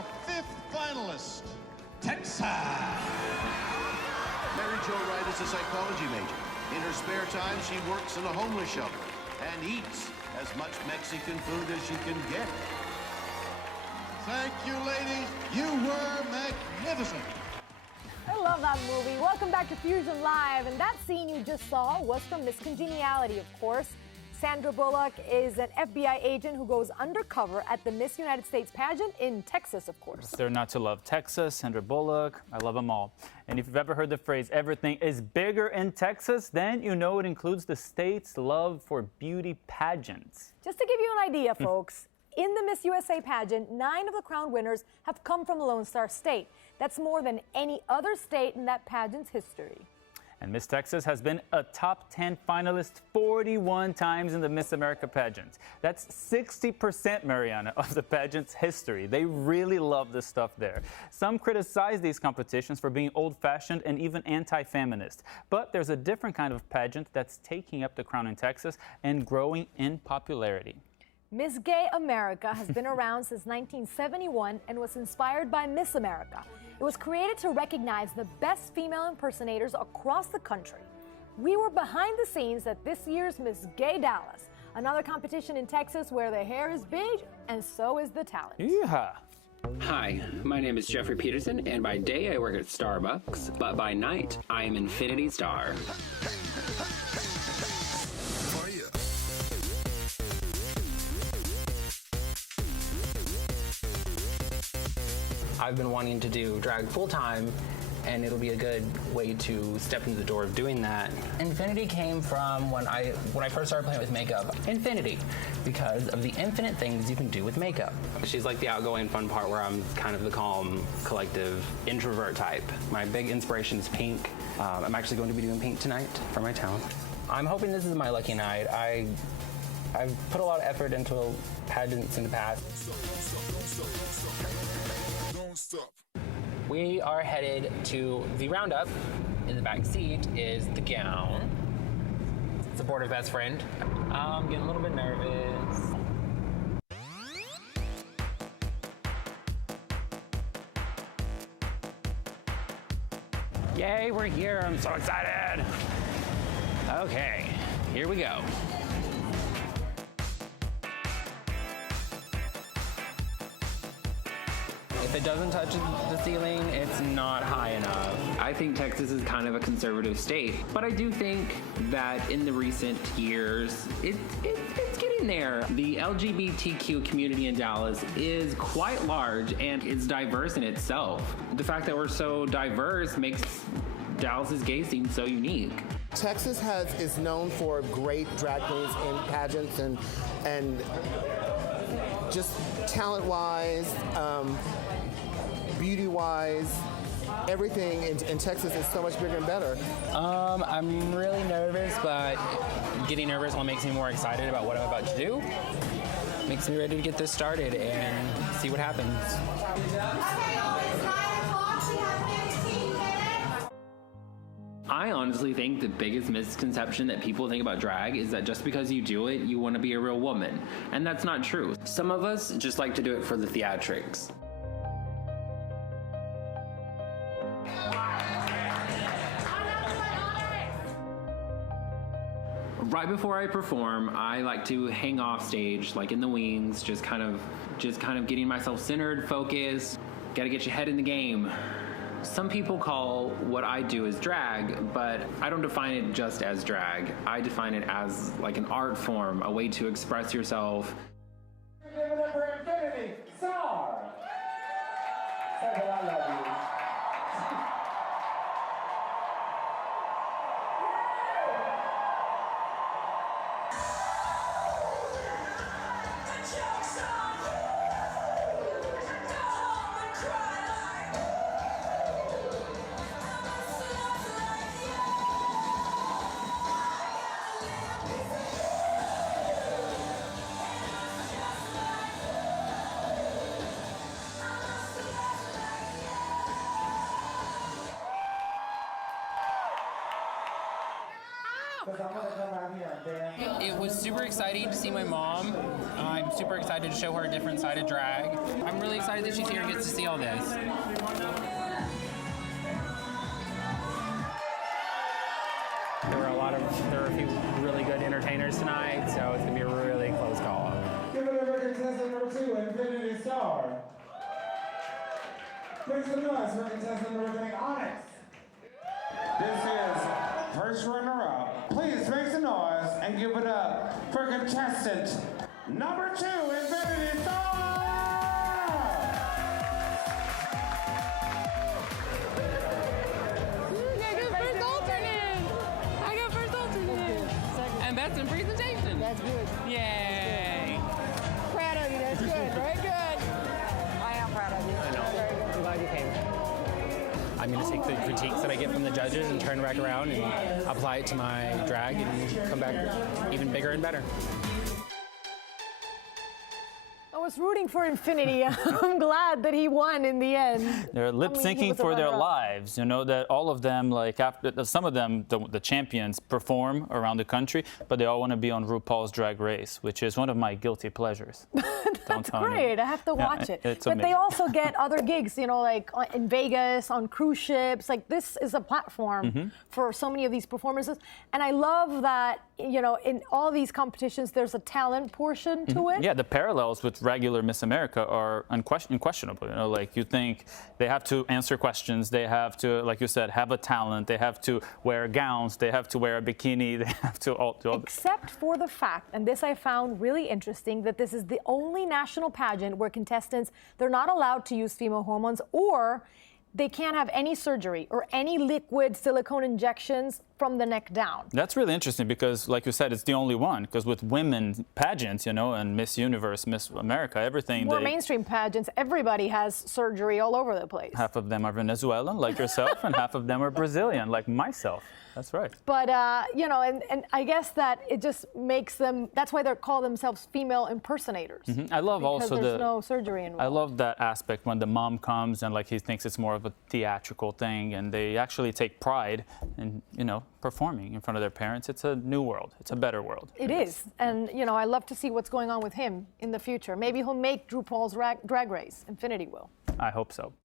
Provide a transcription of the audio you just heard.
our fifth finalist, Texas. Mary Jo Wright is a psychology major. In her spare time, she works in a homeless shelter and eats as much Mexican food as she can get. Thank you, ladies. You were magnificent. I love that movie. Welcome back to Fusion Live. And that scene you just saw was from Miss Congeniality, of course. Sandra Bullock is an FBI agent who goes undercover at the Miss United States pageant in Texas, of course. They're not to love Texas, Sandra Bullock, I love them all. And if you've ever heard the phrase, everything is bigger in Texas, then you know it includes the state's love for beauty pageants. Just to give you an idea, folks, in the Miss USA pageant, 9 of the crown winners have come from the Lone Star State. That's more than any other state in that pageant's history. And Miss Texas has been a top 10 finalist 41 times in the Miss America pageant. That's 60%, Mariana, of the pageant's history. They really love this stuff there. Some criticize these competitions for being old-fashioned and even anti-feminist. But there's a different kind of pageant that's taking up the crown in Texas and growing in popularity. Miss Gay America has been around since 1971 and was inspired by Miss America. It was created to recognize the best female impersonators across the country. We were behind the scenes at this year's Miss Gay Dallas, another competition in Texas where the hair is big and so is the talent. Yeehaw. Hi, my name is Jeffrey Peterson, and by day I work at Starbucks, but by night I am Infinity Star. I've been wanting to do drag full-time, and it'll be a good way to step into the door of doing that. Infinity came from when I first started playing with makeup. Infinity, because of the infinite things you can do with makeup. She's like the outgoing fun part where I'm kind of the calm, collective, introvert type. My big inspiration is pink. I'm actually going to be doing pink tonight for my talent. I'm hoping this is my lucky night. I've put a lot of effort into pageants in the past. We are headed to the roundup. In the back seat is the gown. It's a border best friend. I'm getting a little bit nervous. Yay, we're here. I'm so excited. Okay, here we go. If it doesn't touch the ceiling, it's not high enough. I think Texas is kind of a conservative state, but I do think that in the recent years, it's getting there. The LGBTQ community in Dallas is quite large and it's diverse in itself. The fact that we're so diverse makes Dallas's gay scene so unique. Texas is known for great drag queens in pageants and just talent-wise, beauty-wise, everything in Texas is so much bigger and better. I'm really nervous, but getting nervous only makes me more excited about what I'm about to do. Makes me ready to get this started and see what happens. I honestly think the biggest misconception that people think about drag is that just because you do it, you want to be a real woman. And that's not true. Some of us just like to do it for the theatrics. Right before I perform, I like to hang off stage, like in the wings, just kind of getting myself centered, focused. Gotta get your head in the game. Some people call what I do as drag, but I don't define it just as drag. I define it as like an art form, a way to express yourself. Give it up for Infinity Star. Say that I love you. It was super exciting to see my mom. I'm super excited to show her a different side of drag. I'm really excited that she's here and gets to see all this. There were a few really good entertainers tonight, so it's gonna be a really close call. Give it over to contestant number 2, Infinity Star. Make some noise for contestant number 3, Onyx. This is first runner-up. Please make some noise and give it up for contestant number 2, Infinity Star. And that's in presentation. That's good. Yay! Proud of you. That's good. Very good. I am proud of you. I know. Very good. I'm glad you came. I'm going to take the critiques that I get from the judges and turn back around and apply it to my drag and come back even bigger and better. I was rooting for Infinity. I'm glad that he won in the end. They're lip he syncing was a for their runner-up. lives. You know that all of them, like after some of them, the champions perform around the country, but they all want to be on RuPaul's Drag Race, which is one of my guilty pleasures. That's great. I have to watch it. It's but they amazing. also get other gigs, you know, like in Vegas, on cruise ships. Like this is a platform Mm-hmm. for so many of these performances. And I love that, you know, in all these competitions, there's a talent portion to it. Yeah, the parallels with regular Miss America are unquestionable. You know, like you think they have to answer questions, they have to, like you said, have a talent, they have to wear gowns, they have to wear a bikini, they have to all do all Except for the fact, and this I found really interesting, that this is the only national pageant where contestants, they're not allowed to use female hormones, or they can't have any surgery or any liquid silicone injections from the neck down. That's really interesting because, like you said, it's the only one. Because with women pageants, you know, and Miss Universe, Miss America, everything, More mainstream pageants, everybody has surgery all over the place. half of them are Venezuelan, like yourself, and half of them are Brazilian, like myself. That's right. But, you know, and I guess that it just makes them, that's why they call themselves female impersonators. I love Because also there's no surgery involved. I love that aspect when the mom comes and like he thinks it's more of a theatrical thing, and they actually take pride in, you know, performing in front of their parents. It's a new world. It's a better world. It is. And, you know, I love to see what's going on with him in the future. Maybe he'll make RuPaul's Drag Race. Infinity will. I hope so.